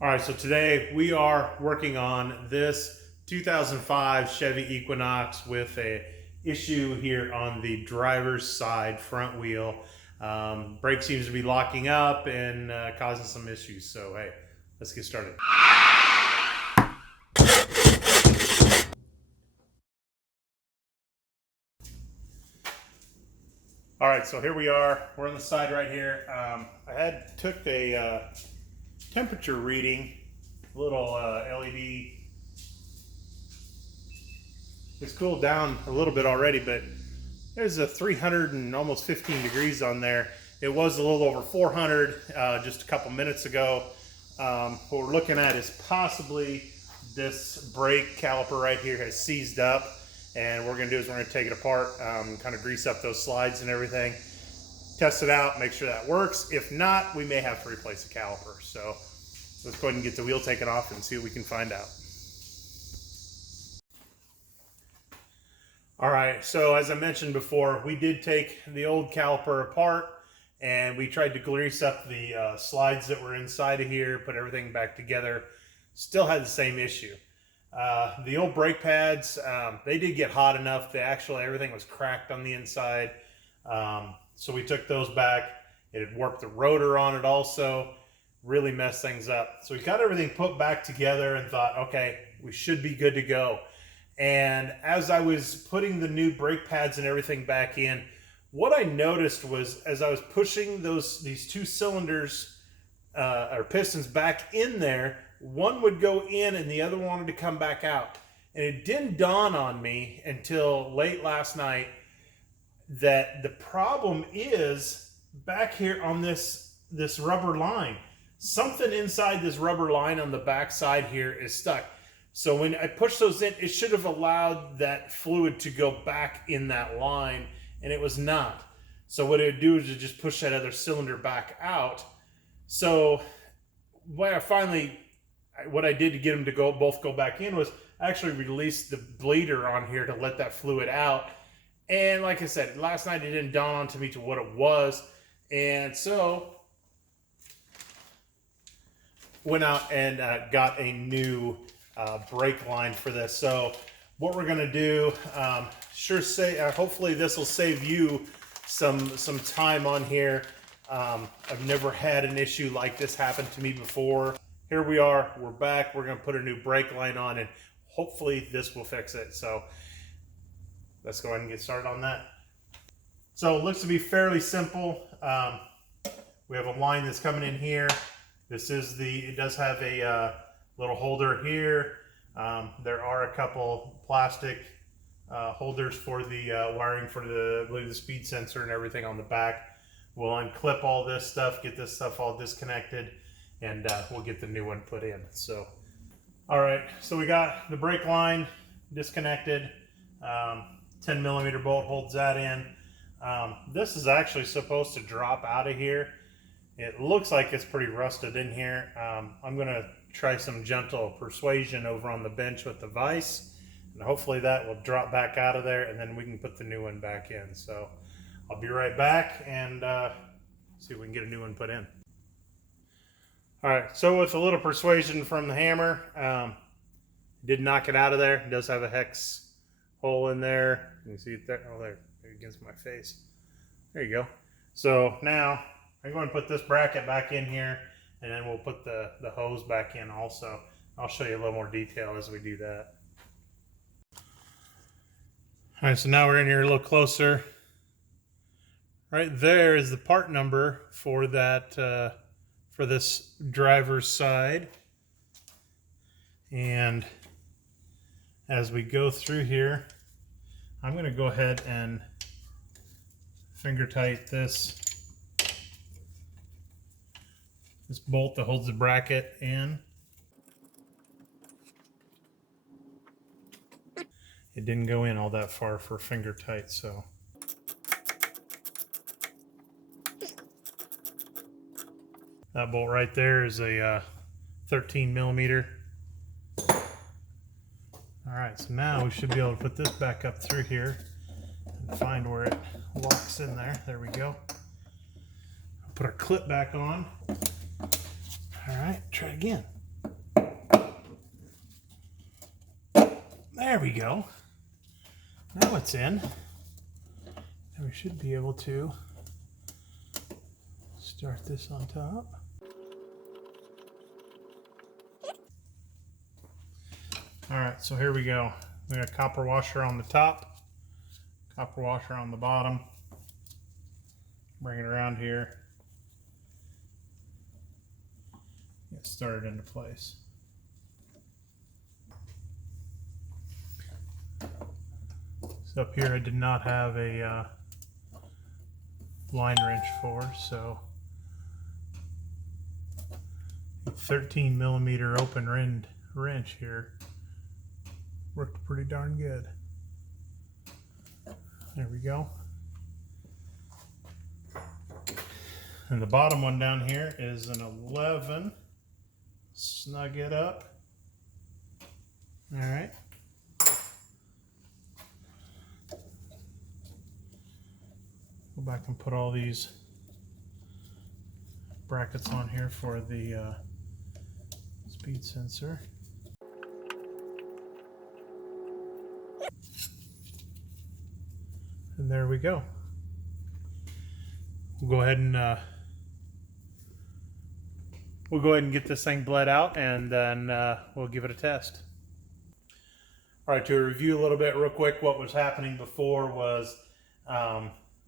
All right, so today we are working on this 2005 Chevy Equinox with a issue here on the driver's side front wheel. Brake seems to be locking up and causing some issues. So hey, let's get started. All right, so here we are. We're on the side right here. I took a temperature reading, little LED. It's cooled down a little bit already, but there's a 300 and almost 15 degrees on there. It was a little over 400 just a couple minutes ago. What we're looking at is possibly this brake caliper right here has seized up, and what we're going to do is we're going to take it apart, kind of grease up those slides and everything, test it out, make sure that works. If not, we may have to replace the caliper. So let's go ahead and get the wheel taken off and see what we can find out. All right, so as I mentioned before, we did take the old caliper apart and we tried to grease up the slides that were inside of here, put everything back together. Still had the same issue. The old brake pads, they did get hot enough that everything was cracked on the inside. So we took those back. It had warped the rotor on it also, really messed things up. So we got everything put back together and thought, okay, we should be good to go. And as I was putting the new brake pads and everything back in, what I noticed was as I was pushing these two cylinders or pistons back in there, one would go in and the other wanted to come back out. And it didn't dawn on me until late last night that the problem is back here on this rubber line. Something inside this rubber line on the back side here is stuck. So when I push those in, it should have allowed that fluid to go back in that line, and it was not. So what it would do is to just push that other cylinder back out. So what I did to get them to both go back in was actually release the bleeder on here to let that fluid out. And like I said, last night it didn't dawn on to me to what it was. And so went out and got a new brake line for this. So what we're gonna do, hopefully this will save you some time on here. I've never had an issue like this happen to me before. Here we are, we're back. We're gonna put a new brake line on and hopefully this will fix it. So let's go ahead and get started on that. So it looks to be fairly simple. We have a line that's coming in here. It does have a little holder here. There are a couple plastic holders for the wiring for I believe the speed sensor and everything on the back. We'll unclip all this stuff, get this stuff all disconnected, and we'll get the new one put in. So, all right, so we got the brake line disconnected. 10 millimeter bolt holds that in. This is actually supposed to drop out of here. It looks like it's pretty rusted in here. I'm gonna try some gentle persuasion over on the bench with the vise, and hopefully that will drop back out of there and then we can put the new one back in. So I'll be right back and see if we can get a new one put in. All right, so with a little persuasion from the hammer, did knock it out of there. It does have a hex hole in there. You can see it there. Oh, there, against my face. There you go. So now I'm going to put this bracket back in here, and then we'll put the hose back in also. I'll show you a little more detail as we do that. All right, so now we're in here a little closer. Right there is the part number for that, for this driver's side. And as we go through here, I'm going to go ahead and finger tight this bolt that holds the bracket in. It didn't go in all that far for finger tight, so. That bolt right there is a 13 millimeter. All right, so now we should be able to put this back up through here and find where it locks in there. There we go. Put our clip back on. All right, try again. There we go. Now it's in. And we should be able to start this on top. All right, so here we go. We got a copper washer on the top, copper washer on the bottom. Bring it around here. Get started into place. So up here I did not have a line wrench for, so a 13 millimeter open wrench here worked pretty darn good. There we go. And the bottom one down here is an 11. Snug it up. All right. Go back and put all these brackets on here for the speed sensor. And there we go. We'll go ahead and get this thing bled out, and then we'll give it a test. All right, to review a little bit real quick, what was happening before was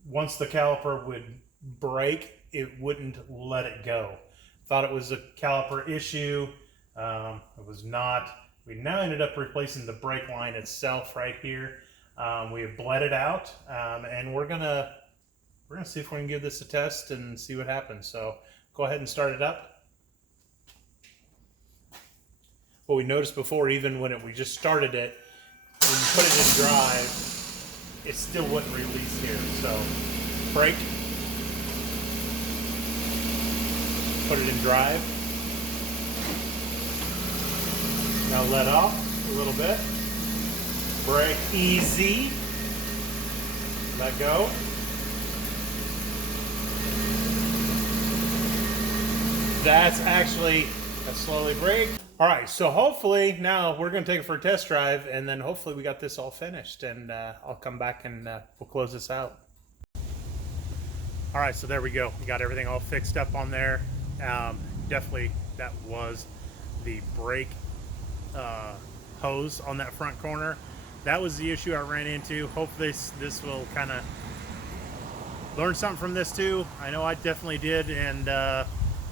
once the caliper would break, it wouldn't let it go. Thought it was a caliper issue. It was not. We now ended up replacing the brake line itself right here. We have bled it out, and we're gonna see if we can give this a test and see what happens. So go ahead and start it up. What we noticed before, even when we just started it, when you put it in drive, it still wouldn't release here. So brake, put it in drive. Now let off a little bit. Brake easy. Let go. That's actually a slowly brake. All right, so hopefully now we're going to take it for a test drive, and then hopefully we got this all finished, and I'll come back and we'll close this out. All right, so there we go. We got everything all fixed up on there. Definitely that was the brake hose on that front corner. That was the issue I ran into. Hopefully this will kind of learn something from this too. I know I definitely did, and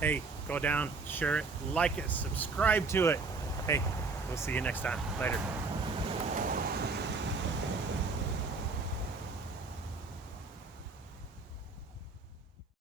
hey, go down, share it, like it, subscribe to it. Hey, we'll see you next time. Later.